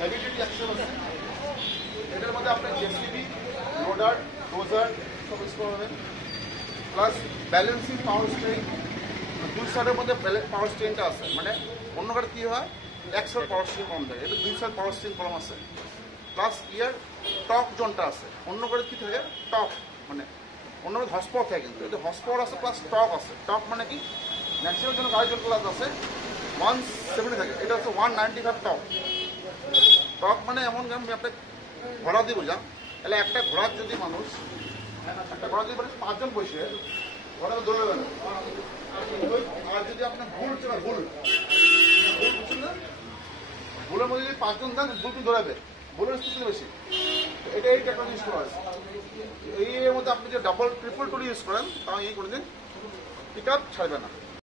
Heavy duty action আছে, এটার মধ্যে আপনার জেসিবি, লোডার, ডোজার সব ইউজ করবেন, প্লাস ব্যালেন্সিং পাওয়ার স্ট্রেন। দুই সাইডের মধ্যে পাওয়ার স্ট্রেনটা আছে, মানে অন্য গাড়ি কী হয় 100 পাওয়ার স্ট্রেন কম থাকে, এটা 200 পাওয়ার স্ট্রেন কম আছে। প্লাস ইয়ার টক জোনটা আছে, অন্য গাড়ি কী থাকে টক, মানে অন্য গাড়ি হর্স পাওয়ার থাকে, কিন্তু এটা হর্স পাওয়ার আছে প্লাস টক আছে। টক মানে কি ন্যাচারাল জন্য গাড়ি জোন ক্লাস আছে 170 থাকে, এটা হচ্ছে 195 টক। টক মানে এমন আমি আপনাকে ঘোড়া দিয়ে বোঝাম, তাহলে একটা ঘোড়ার যদি মানুষ একটা ঘোড়া যদি মানুষ 5 জন বসে ঘোড়াকে দৌড়াবে না, আর যদি আপনার ভুল হচ্ছে না, ভুল বুঝছেন না, ভুলের মধ্যে যদি 5 জন দেন ভুল কিন্তু দৌড়াবে, ভুলের স্পিড বেশি। এটা এই টেকনোলজি ইউজ করা হয়েছে। এর মধ্যে আপনি যে ডাবল ট্রিপল টুল ইউজ করেন তাও এই করে দিন পিক আপ ছাড়বে না।